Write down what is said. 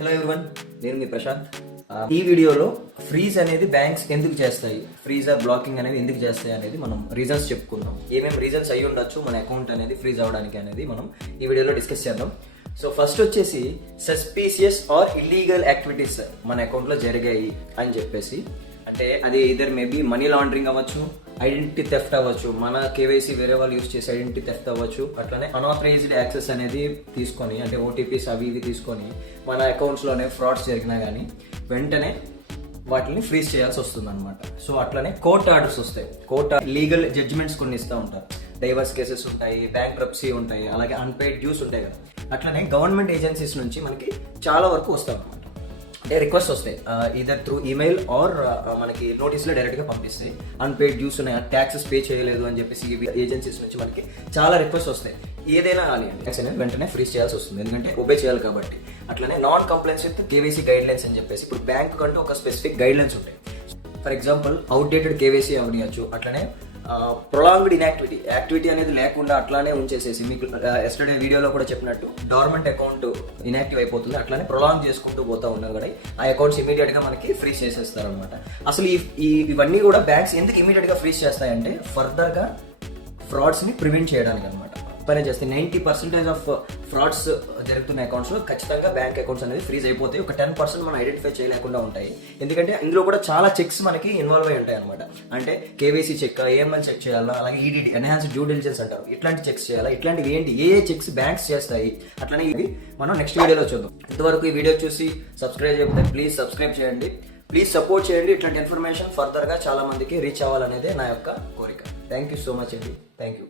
Hello everyone, నేను మీ ప్రశాంత్. ఈ వీడియోలో ఫ్రీజ్ అనేది బ్యాంక్స్ ఎందుకు చేస్తాయి, ఫ్రీజ్ ఆర్ బ్లాకింగ్ అనేది ఎందుకు చేస్తాయి అనేది మనం రీజన్స్ చెప్పుకుందాం. ఏమేమి రీజన్స్ అయ్యి ఉండొచ్చు మన అకౌంట్ అనేది ఫ్రీజ్ అవ్వడానికి అనేది మనం ఈ వీడియోలో డిస్కస్ చేద్దాం. సో ఫస్ట్ వచ్చేసి సస్పీషియస్ ఆర్ ఇల్లీగల్ యాక్టివిటీస్ మన అకౌంట్లో జరిగాయి అని చెప్పేసి, అంటే అది ఇదర్ మేబీ మనీ లాండరింగ్ అవ్వచ్చు, ఐడెంటిటీ థెఫ్ట్ అవ్వచ్చు, మన కేవైసీ వేరే వాళ్ళు యూస్ చేసి ఐడెంటిటీ థెఫ్ట్ అవ్వచ్చు, అట్లనే అన్ఆథరైజ్డ్ యాక్సెస్ అనేది తీసుకొని అంటే ఓటీపీస్ అవి ఇవి తీసుకొని మన అకౌంట్స్లోనే ఫ్రాడ్స్ జరిగినా కానీ వెంటనే వాటిని ఫ్రీజ్ చేయాల్సి వస్తుంది అనమాట. సో అట్లనే కోర్ట్ ఆర్డర్స్ వస్తాయి, కోర్ట్ లీగల్ జడ్జిమెంట్స్ కొన్ని ఇస్తూ ఉంటారు, డైవర్స్ కేసెస్ ఉంటాయి, బ్యాంక్రప్సీ ఉంటాయి, అలాగే అన్పెయిడ్ డ్యూస్ ఉంటాయి కదా. అట్లనే గవర్నమెంట్ ఏజెన్సీస్ నుంచి మనకి చాలా వరకు వస్తాయి అనమాట. అంటే రిక్వెస్ట్ వస్తాయి ఈదర్ త్రూ ఈమెయిల్ ఆర్ మనకి నోటీస్లో డైరెక్ట్గా పంపిస్తాయి. అన్పెయిడ్ డ్యూస్ ఉన్నాయి, ట్యాక్సెస్ పే చేయలేదు అని చెప్పేసి ఏజెన్సీస్ నుంచి మనకి చాలా రిక్వెస్ట్ వస్తాయి. ఏదైనా కానీ ట్యాక్స్ అనేది వెంటనే ఫ్రీజ్ చేయాల్సి వస్తుంది, ఎందుకంటే ఒబే చేయాలి కాబట్టి. అట్లనే non complains with KYC guide lines అని చెప్పేసి ఇప్పుడు బ్యాంక్ కంటూ ఒక స్పెసిఫిక్ గైడ్ లైన్స్ ఉంటాయి. ఫర్ ఎగ్జాంపుల్ అవుట్డేటెడ్ కేవైసీ అవనియచ్చు, అట్లనే ప్రొలాంగ్డ్ ఇన్యాక్టివిటీ, యాక్టివిటీ అనేది లేకుండా అట్లానే ఉంచేసేసి, మీకు ఎస్టర్డే వీడియోలో కూడా చెప్పినట్టు డోర్మెంట్ అకౌంట్ ఇన్యాక్టివ్ అయిపోతుంది, అట్లానే ప్రొలాంగ్ చేసుకుంటూ పోతా ఉన్నారు కూడా ఆ అకౌంట్స్ ఇమీడియట్ గా మనకి ఫ్రీజ్ చేసేస్తారు అనమాట. అసలు ఇవన్నీ కూడా బ్యాంక్స్ ఎందుకు ఇమీడియట్ గా ఫ్రీజ్ చేస్తాయంటే ఫర్దర్ గా ఫ్రాడ్స్ ని ప్రివెంట్ చేయడానికి అనమాట. పని చేస్తే 90% ఆఫ్ ఫ్రాడ్స్ జరుగుతున్న అకౌంట్స్లో ఖచ్చితంగా బ్యాంక్ అకౌంట్స్ అనేది ఫ్రీజ్ అయిపోతాయి. ఒక 10% మనం ఐడెంటిఫై చేయలేకుండా ఉంటాయి, ఎందుకంటే ఇందులో కూడా చాలా చెక్స్ మనకి ఇన్వాల్వ్ అయి ఉంటాయి అనమాట. అంటే కేవైసీ చెక్, ఏఎంఎల్ చెక్ చేయాలా, అలాగే ఈడీడీ ఎన్హాన్స్డ్ డ్యూ డిలిజెన్స్ అంటారు, ఇట్లాంటి చెక్స్ చేయాలా, ఇట్లాంటివి ఏంటి, ఏ చెక్స్ బ్యాంక్స్ చేస్తాయి, అట్లనే ఇవి మనం నెక్స్ట్ వీడియోలో చూద్దాం. ఇంతవరకు ఈ వీడియో చూసి సబ్స్క్రైబ్ చేయకపోతే ప్లీజ్ సబ్స్క్రైబ్ చేయండి, ప్లీజ్ సపోర్ట్ చేయండి. ఇట్లాంటి ఇన్ఫర్మేషన్ ఫర్దర్గా చాలా మందికి రీచ్ అవ్వాలనేదే నా యొక్క కోరిక. థ్యాంక్ యూ సో మచ్ అండి, థ్యాంక్ యూ.